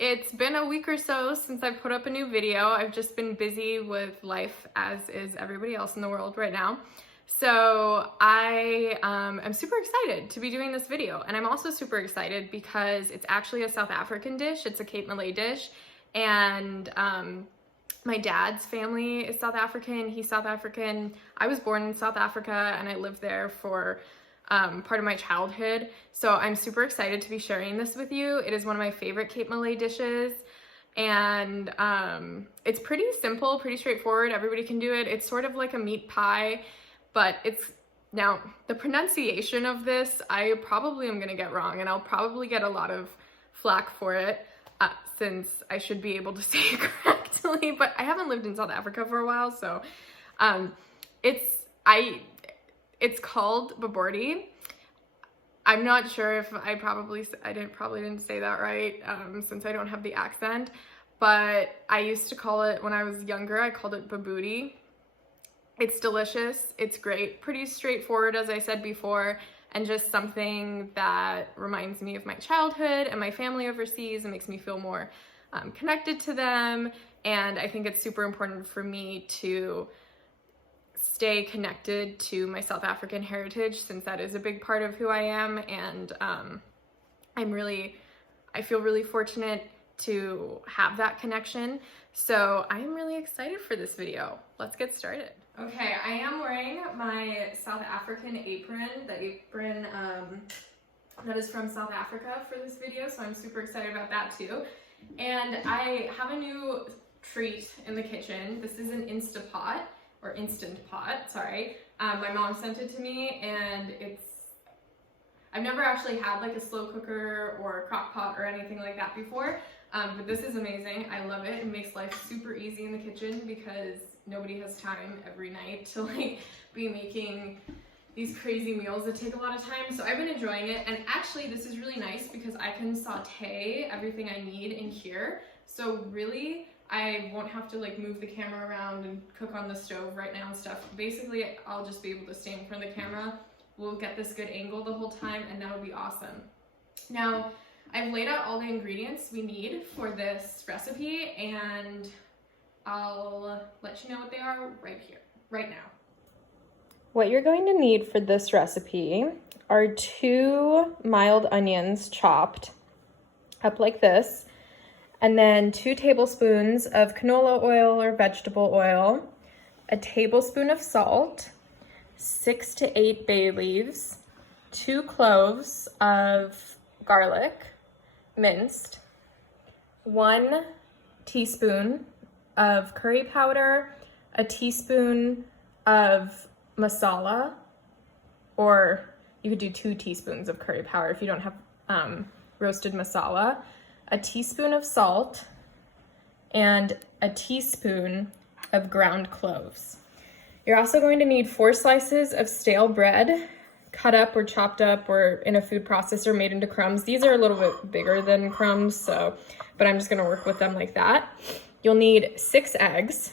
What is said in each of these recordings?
It's been a week or so since I put up a new video. I've just been busy with life, as is everybody else in the world right now. So I am super excited to be doing this video, and I'm also super excited because it's actually a South African dish. It's a Cape Malay dish, and my dad's family is South African. He's South African. I was born in South Africa, and I lived there for part of my childhood. So I'm super excited to be sharing this with you. It is one of my favorite Cape Malay dishes, and it's pretty simple, pretty straightforward. Everybody can do it. It's sort of like a meat pie, but now the pronunciation of this, I probably am gonna get wrong, and I'll probably get a lot of flack for it since I should be able to say it correctly, but I haven't lived in South Africa for a while, so it's called Bobotie. I'm not sure if I probably didn't say that right, since I don't have the accent, but I used to call it, when I was younger, I called it Bobotie. It's delicious, it's great, pretty straightforward, as I said before, and just something that reminds me of my childhood and my family overseas and makes me feel more connected to them. And I think it's super important for me to stay connected to my South African heritage, since that is a big part of who I am, and I feel really fortunate to have that connection. So I'm really excited for this video. Let's get started. Okay, I am wearing my South African apron, the apron that is from South Africa for this video, so I'm super excited about that too. And I have a new treat in the kitchen. This is an Instant Pot, sorry. My mom sent it to me, and I've never actually had like a slow cooker or a crock pot or anything like that before, but this is amazing. I love it. It makes life super easy in the kitchen because nobody has time every night to like be making these crazy meals that take a lot of time. So I've been enjoying it, and actually this is really nice because I can saute everything I need in here. So really, I won't have to like move the camera around and cook on the stove right now and stuff. Basically, I'll just be able to stand in front of the camera. We'll get this good angle the whole time, and that'll be awesome. Now, I've laid out all the ingredients we need for this recipe, and I'll let you know what they are right now. What you're going to need for this recipe are 2 mild onions chopped up like this, and then 2 tablespoons of canola oil or vegetable oil, a tablespoon of salt, 6 to 8 bay leaves, 2 cloves of garlic, minced, 1 teaspoon of curry powder, a teaspoon of masala, or you could do 2 teaspoons of curry powder if you don't have roasted masala, a teaspoon of salt, and a teaspoon of ground cloves. You're also going to need 4 slices of stale bread, cut up or chopped up or in a food processor made into crumbs. These are a little bit bigger than crumbs, but I'm just gonna work with them like that. You'll need 6 eggs.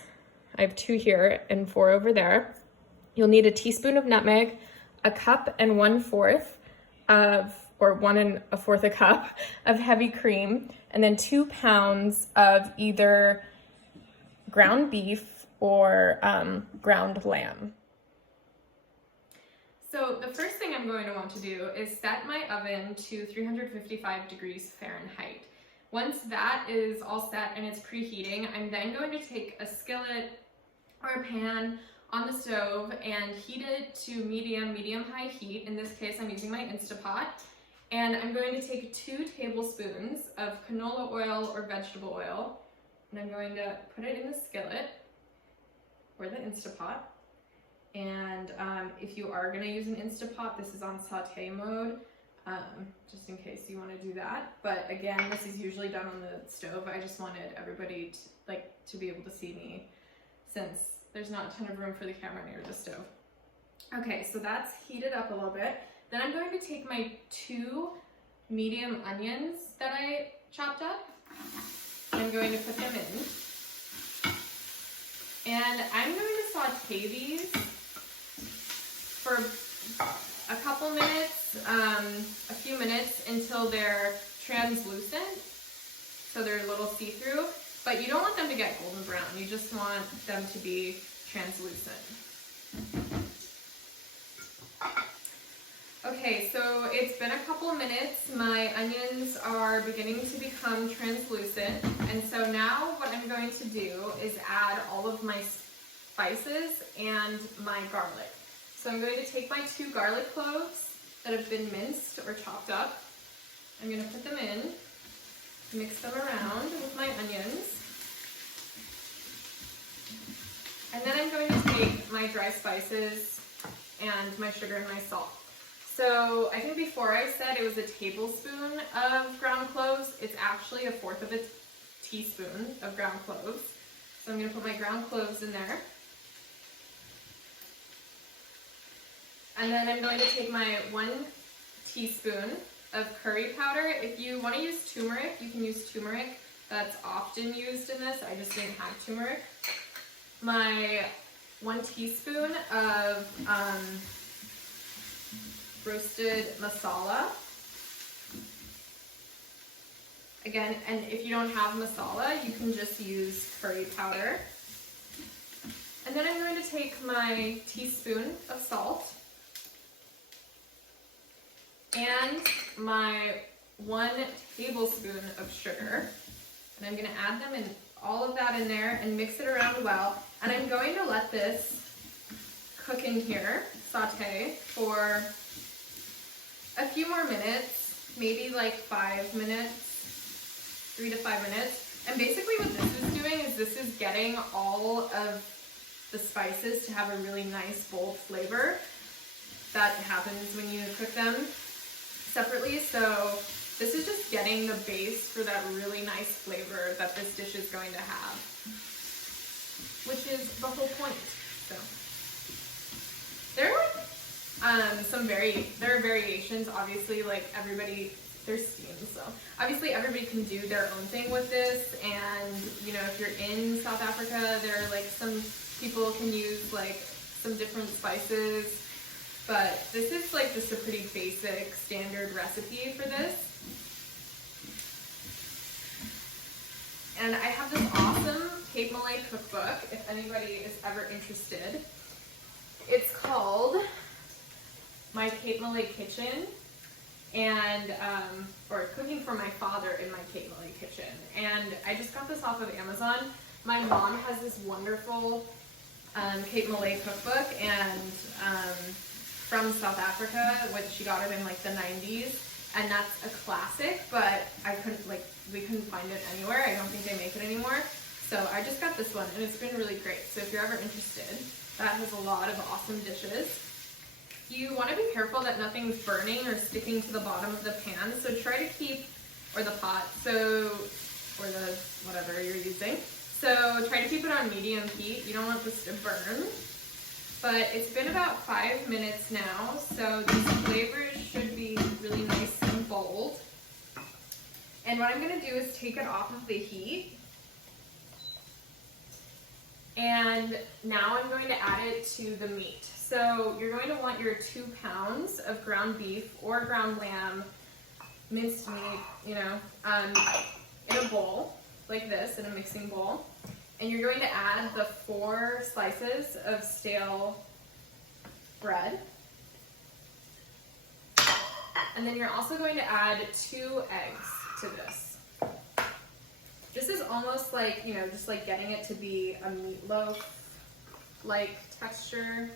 I have 2 here and 4 over there. You'll need a teaspoon of nutmeg, a cup and 1/4 or 1 1/4 a cup of heavy cream, and then 2 pounds of either ground beef or ground lamb. So the first thing I'm going to want to do is set my oven to 355 degrees Fahrenheit. Once that is all set and it's preheating, I'm then going to take a skillet or a pan on the stove and heat it to medium-high heat. In this case, I'm using my Instant Pot. And I'm going to take 2 tablespoons of canola oil or vegetable oil, and I'm going to put it in the skillet or the Instant Pot. And if you are going to use an Instant Pot, this is on saute mode, just in case you want to do that. But again, this is usually done on the stove. I just wanted everybody to be able to see me, since there's not a ton of room for the camera near the stove. Okay, so that's heated up a little bit. Then I'm going to take my 2 medium onions that I chopped up. I'm going to put them in. And I'm going to saute these for a couple minutes, a few minutes, until they're translucent. so they're a little see-through, but you don't want them to get golden brown. You just want them to be translucent. Okay, so it's been a couple minutes. My onions are beginning to become translucent, and so now what I'm going to do is add all of my spices and my garlic. So I'm going to take my 2 garlic cloves that have been minced or chopped up. I'm going to put them in, mix them around with my onions. And then I'm going to take my dry spices and my sugar and my salt. So I think before I said it was a tablespoon of ground cloves. It's actually 1/4 of a teaspoon of ground cloves. So I'm going to put my ground cloves in there. And then I'm going to take my 1 teaspoon of curry powder. If you want to use turmeric, you can use turmeric. That's often used in this. I just didn't have turmeric. My 1 teaspoon of roasted masala. Again, and if you don't have masala, you can just use curry powder. And then I'm going to take my teaspoon of salt and my 1 tablespoon of sugar. And I'm going to add them in, all of that in there, and mix it around well. And I'm going to let this cook in here, saute, for a few more minutes, maybe like 5 minutes, 3 to 5 minutes. And basically what this is doing is this is getting all of the spices to have a really nice, bold flavor. That happens when you cook them separately. So this is just getting the base for that really nice flavor that this dish is going to have, which is the whole point. So there are there are variations, obviously, like everybody, there's steams, so obviously everybody can do their own thing with this. And you know, if you're in South Africa, there are like some people can use like some different spices, but this is like just a pretty basic standard recipe for this. And I have this awesome Cape Malay cookbook, if anybody is ever interested. It's called My Cape Malay Kitchen, and or Cooking for My Father in My Cape Malay Kitchen. And I just got this off of Amazon. My mom has this wonderful Cape Malay cookbook, and from South Africa, which she got it in like the 90s. And that's a classic, but we couldn't find it anywhere. I don't think they make it anymore. So I just got this one, and it's been really great. So if you're ever interested, that has a lot of awesome dishes. You want to be careful that nothing's burning or sticking to the bottom of the pan. So try to keep, or the pot, so, or the whatever you're using. So try to keep it on medium heat. You don't want this to burn. But it's been about 5 minutes now, so these flavors should be really nice and bold. And what I'm going to do is take it off of the heat. And now I'm going to add it to the meat. So you're going to want your 2 pounds of ground beef or ground lamb, minced meat, you know, in a bowl like this, in a mixing bowl. And you're going to add the 4 slices of stale bread. And then you're also going to add 2 eggs to this. This is almost like, you know, just like getting it to be a meatloaf-like texture.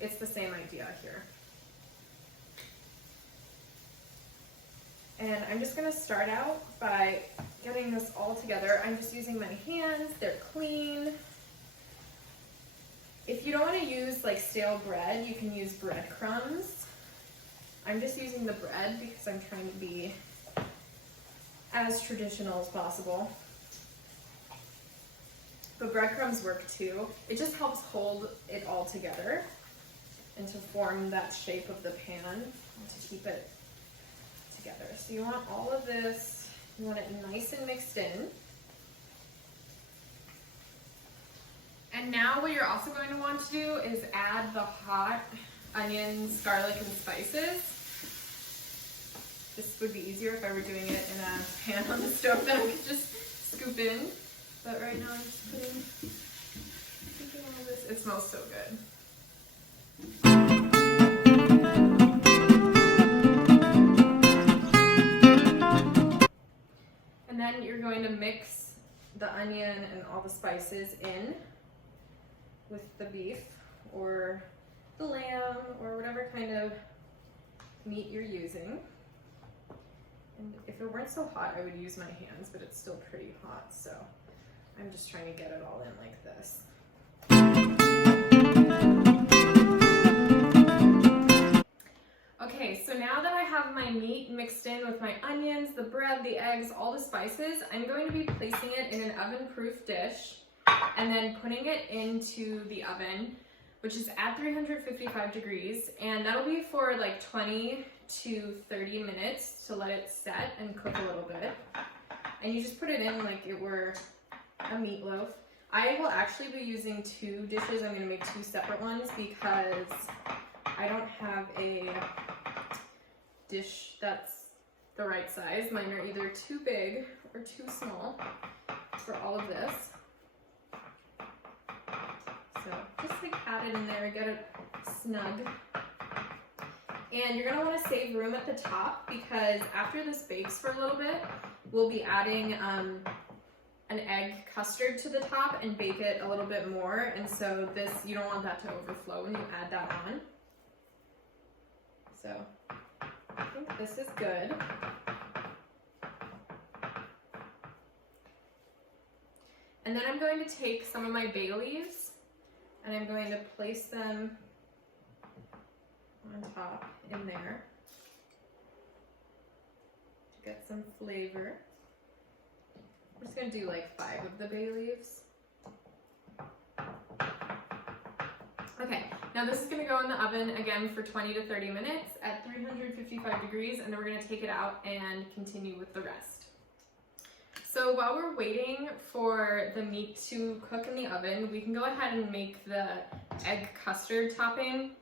It's the same idea here. And I'm just gonna start out by getting this all together. I'm just using my hands, they're clean. If you don't wanna use like stale bread, you can use breadcrumbs. I'm just using the bread because I'm trying to be as traditional as possible. But breadcrumbs work too. It just helps hold it all together and to form that shape of the pan and to keep it together. So you want all of this, you want it nice and mixed in. And now what you're also going to want to do is add the hot onions, garlic, and spices. This would be easier if I were doing it in a pan on the stove that I could just scoop in. But right now I'm just putting all this. It smells so good. And then you're going to mix the onion and all the spices in with the beef or the lamb or whatever kind of meat you're using. And if it weren't so hot, I would use my hands, but it's still pretty hot, so I'm just trying to get it all in like this. Okay, so now that I have my meat mixed in with my onions, the bread, the eggs, all the spices, I'm going to be placing it in an oven-proof dish and then putting it into the oven, which is at 355 degrees, and that'll be for like 20 to 30 minutes to let it set and cook a little bit. And you just put it in like it were a meatloaf. I will actually be using two dishes. I'm gonna make two separate ones because I don't have a dish that's the right size. Mine are either too big or too small for all of this. So just like pat it in there, get it snug. And you're gonna wanna save room at the top because after this bakes for a little bit, we'll be adding an egg custard to the top and bake it a little bit more. And so this, you don't want that to overflow when you add that on. So I think this is good. And then I'm going to take some of my bay leaves and I'm going to place them on top in there to get some flavor. I'm just going to do like 5 of the bay leaves. Okay, now this is going to go in the oven again for 20 to 30 minutes at 355 degrees, and then we're going to take it out and continue with the rest. So while we're waiting for the meat to cook in the oven, we can go ahead and make the egg custard topping.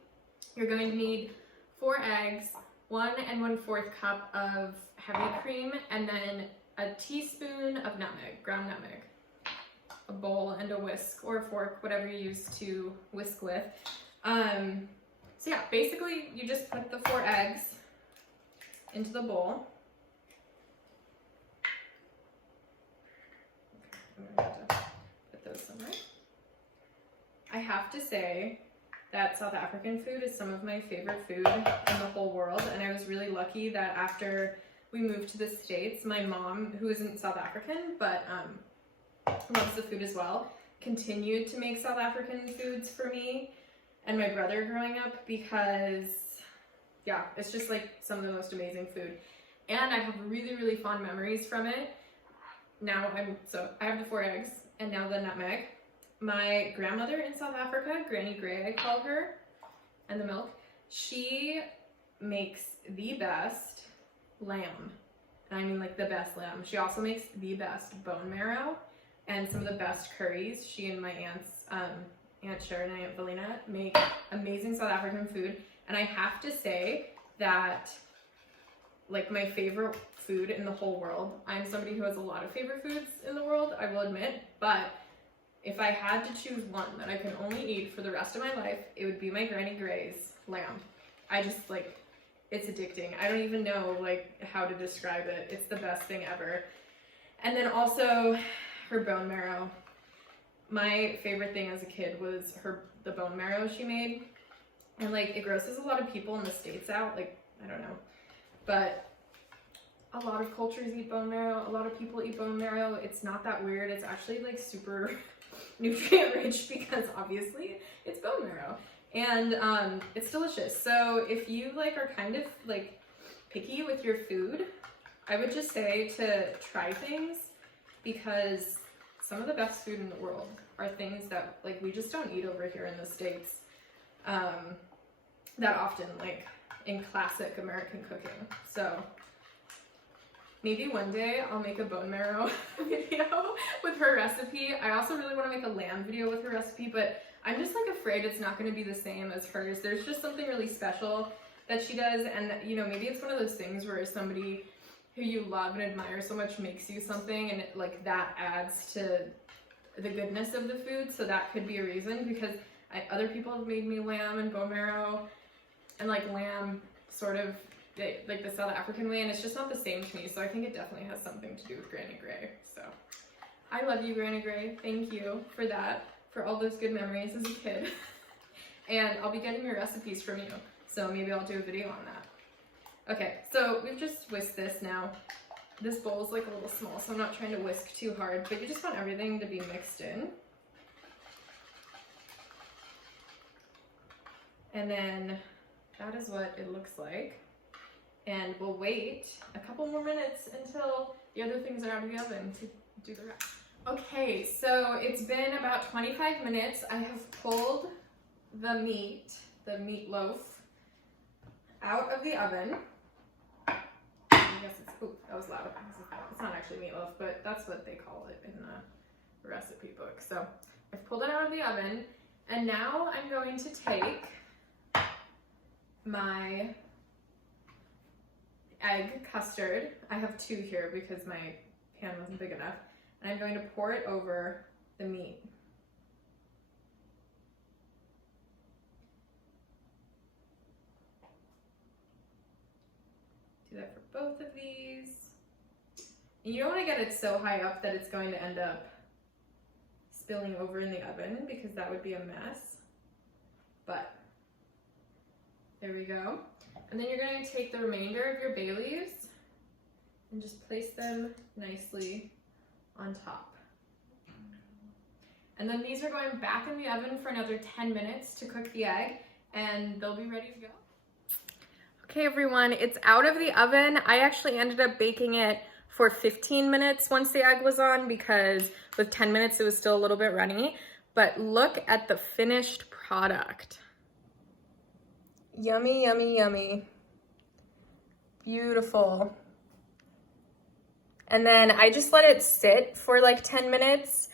You're going to need 4 eggs, 1 1/4 cup of heavy cream, and then a teaspoon of nutmeg, ground nutmeg, a bowl and a whisk or a fork, whatever you use to whisk with. So yeah, basically you just put the 4 eggs into the bowl. I'm gonna have to put those somewhere. I have to say that South African food is some of my favorite food in the whole world, and I was really lucky that after we moved to the States, my mom, who isn't South African, but loves the food as well, continued to make South African foods for me and my brother growing up because, yeah, it's just like some of the most amazing food. And I have really, really fond memories from it. Now I have the 4 eggs and now the nutmeg. My grandmother in South Africa, Granny Gray I call her, and the milk, she makes the best lamb. And I mean like the best lamb. She also makes the best bone marrow and some of the best curries. She and my aunts, Aunt Sharon and Aunt Valina, make amazing South African food. And I have to say that like my favorite food in the whole world, I'm somebody who has a lot of favorite foods in the world, I will admit, but if I had to choose one that I can only eat for the rest of my life, it would be my Granny Gray's lamb. I just like, it's addicting. I don't even know like how to describe it. It's the best thing ever. And then also her bone marrow. My favorite thing as a kid was the bone marrow she made. And like it grosses a lot of people in the States out, like I don't know. But a lot of cultures eat bone marrow. A lot of people eat bone marrow. It's not that weird. It's actually like super nutrient rich because obviously it's bone marrow. And it's delicious. So if you like are kind of like picky with your food, I would just say to try things because some of the best food in the world are things that like we just don't eat over here in the States that often, like in classic American cooking. So maybe one day I'll make a bone marrow video with her recipe. I also really want to make a lamb video with her recipe, but I'm just like afraid it's not going to be the same as hers. There's just something really special that she does. And you know, maybe it's one of those things where somebody who you love and admire so much makes you something, and like that adds to the goodness of the food. So that could be a reason, because other people have made me lamb and bone marrow and like lamb sort of like the South African way, and it's just not the same to me. So I think it definitely has something to do with Granny Gray. So I love you, Granny Gray. Thank you for that, for all those good memories as a kid. And I'll be getting your recipes from you, so maybe I'll do a video on that. Okay, so we've just whisked this now. This bowl's like a little small, so I'm not trying to whisk too hard, but you just want everything to be mixed in. And then that is what it looks like. And we'll wait a couple more minutes until the other things are out of the oven to do the rest. Okay, so it's been about 25 minutes. I have pulled the meatloaf out of the oven. I guess it's, oh, that was loud. It's not actually meatloaf, but that's what they call it in the recipe book. So I've pulled it out of the oven, and now I'm going to take my egg custard. I have 2 here because my pan wasn't big enough. And I'm going to pour it over the meat. Do that for both of these. And you don't want to get it so high up that it's going to end up spilling over in the oven, because that would be a mess. But there we go. And then you're going to take the remainder of your bay leaves and just place them nicely on top. And then these are going back in the oven for another 10 minutes to cook the egg, and they'll be ready to go. Okay everyone, it's out of the oven. I actually ended up baking it for 15 minutes once the egg was on, because with 10 minutes it was still a little bit runny. But look at the finished product. Yummy, yummy, yummy. Beautiful. And then I just let it sit for like 10 minutes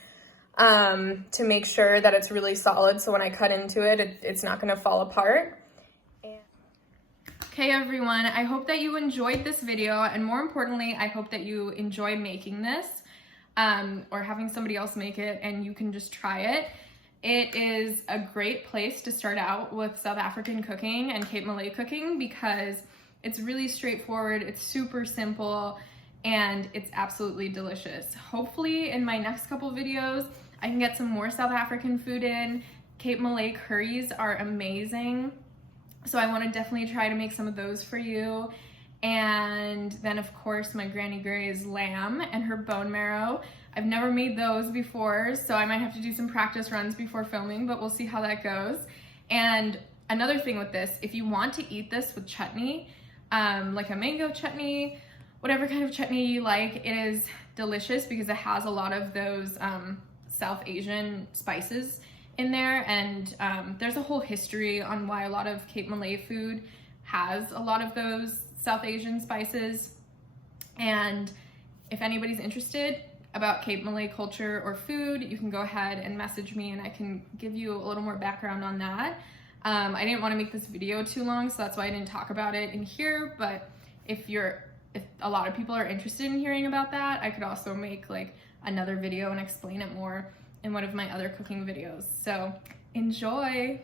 to make sure that it's really solid, so when I cut into it, it's not gonna fall apart. Okay everyone, I hope that you enjoyed this video, and more importantly, I hope that you enjoy making this or having somebody else make it and you can just try it. It is a great place to start out with South African cooking and Cape Malay cooking, because it's really straightforward, it's super simple, and it's absolutely delicious. Hopefully in my next couple videos, I can get some more South African food in. Cape Malay curries are amazing, so I want to definitely try to make some of those for you. And then of course my Granny Gray's lamb and her bone marrow. I've never made those before, so I might have to do some practice runs before filming, but we'll see how that goes. And another thing with this, if you want to eat this with chutney, like a mango chutney, whatever kind of chutney you like, it is delicious because it has a lot of those South Asian spices in there. And there's a whole history on why a lot of Cape Malay food has a lot of those South Asian spices. And if anybody's interested about Cape Malay culture or food, you can go ahead and message me and I can give you a little more background on that. I didn't want to make this video too long, so that's why I didn't talk about it in here, but if a lot of people are interested in hearing about that, I could also make like another video and explain it more in one of my other cooking videos. So enjoy!